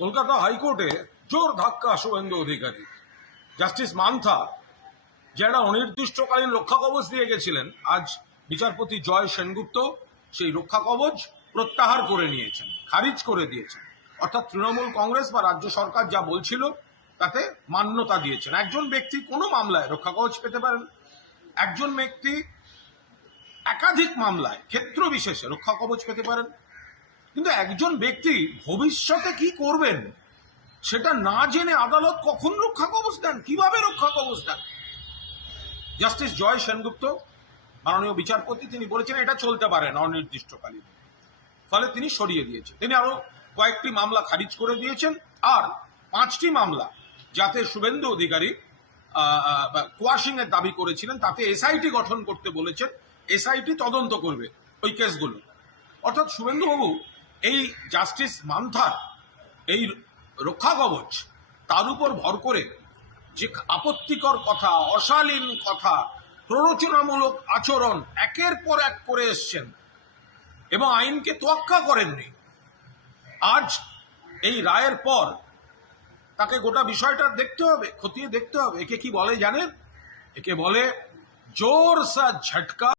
কলকাতা হাইকোর্টে জোর ধাক্কা শুভেন্দু অধিকারী। জাস্টিস মান্থা যে একটা অনির্দিষ্টকালীন রক্ষা কবচ দিয়ে গেছিলেন, আজ বিচারপতি জয় সেনগুপ্ত সেই রক্ষা কবচ প্রত্যাহার করে নিয়েছেন, খারিজ করে দিয়েছেন। অর্থাৎ তৃণমূল কংগ্রেস বা রাজ্য সরকার যা বলছিল তাতে মান্যতা দিয়েছেন। একজন ব্যক্তি কোনো মামলায় রক্ষা কবচ পেতে পারেন, একজন ব্যক্তি একাধিক মামলায় ক্ষেত্র বিশেষে রক্ষা কবচ পেতে পারেন, কিন্তু একজন ব্যক্তি ভবিষ্যতে কি করবেন সেটা না জেনে আদালত কখন রক্ষা কবচ দেন, কিভাবে রক্ষা কবচ দেন? জাস্টিস জয় সেনগুপ্ত মাননীয় বিচারপতি তিনি বলেছেন এটা চলতে পারে না অনির্দিষ্টকালীন, ফলে তিনি সরিয়ে দিয়েছেন। তিনি আরো কয়েকটি মামলা খারিজ করে দিয়েছেন, আর 5টি মামলা যাতে শুভেন্দু অধিকারী কোয়াশিং এর দাবি করেছিলেন তাতে এসআইটি গঠন করতে বলেছেন, এসআইটি তদন্ত করবে ওই কেসগুলো। অর্থাৎ শুভেন্দুবাবু এই জাস্টিস মান্থার এই রক্ষা কবচ তার উপর ভর করে যে আপত্তিকর কথা, অশালীন কথা, প্ররোচনামূলক আচরণ একের পর এক করে এসছেন এবং আইনকে তোয়াক্কা করেননি। আজ এই রায়ের পর তাকে গোটা বিষয়টা দেখতে হবে, খতিয়ে দেখতে হবে। একে কি বলে জানেন? একে বলে জোর সা ঝটকা।